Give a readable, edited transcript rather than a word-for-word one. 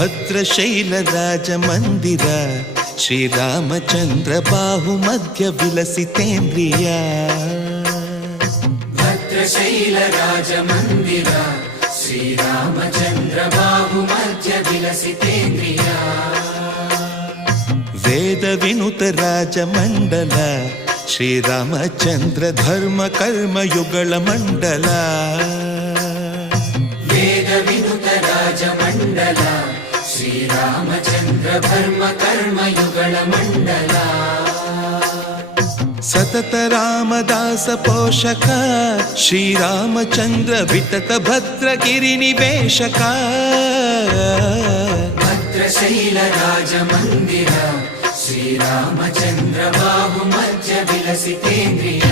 ಭದ್ರಶೈಲ ರಾಜ ಮಂದಿರ ಶ್ರೀರಾಮಚಂದ್ರ ಬಾಹು ಮಧ್ಯ ವಿಲಸಿತೇಂದ್ರಿಯ ಭದ್ರಶೈಲ ರಾಜ ಮಂದಿರ ಶ್ರೀರಾಮಚಂದ್ರ ಬಾಹು ಮಧ್ಯ ವಿಲಸಿತೇಂದ್ರಿಯ ವೇದ ವಿನುತ ರಾಜ ಮಂಡಲ ಶ್ರೀರಾಮಚಂದ್ರ ಧರ್ಮ ಕರ್ಮ ಯುಗಳ ಮಂಡಲ ವೇದ ವಿನುತ ರಾಜ ಮಂಡಲ ಶ್ರೀರಾಮಚಂದ್ರ ಧರ್ಮ ಕರ್ಮ ಯುಗಳ ಮಂಡಲ ಸತತ ರಾಮದಾಸ ಪೋಷಕ ಶ್ರೀರಾಮಚಂದ್ರ ವಿತತ ಭದ್ರಗಿರಿ ನಿವೇಶಕ ಭದ್ರಶೈಲ ರಾಜ ಮಂದಿರ ಶ್ರೀರಾಮಚಂದ್ರ ಬಾಹು ಮಧ್ಯ ವಿಲಸಿತೇಂದ್ರಿಯ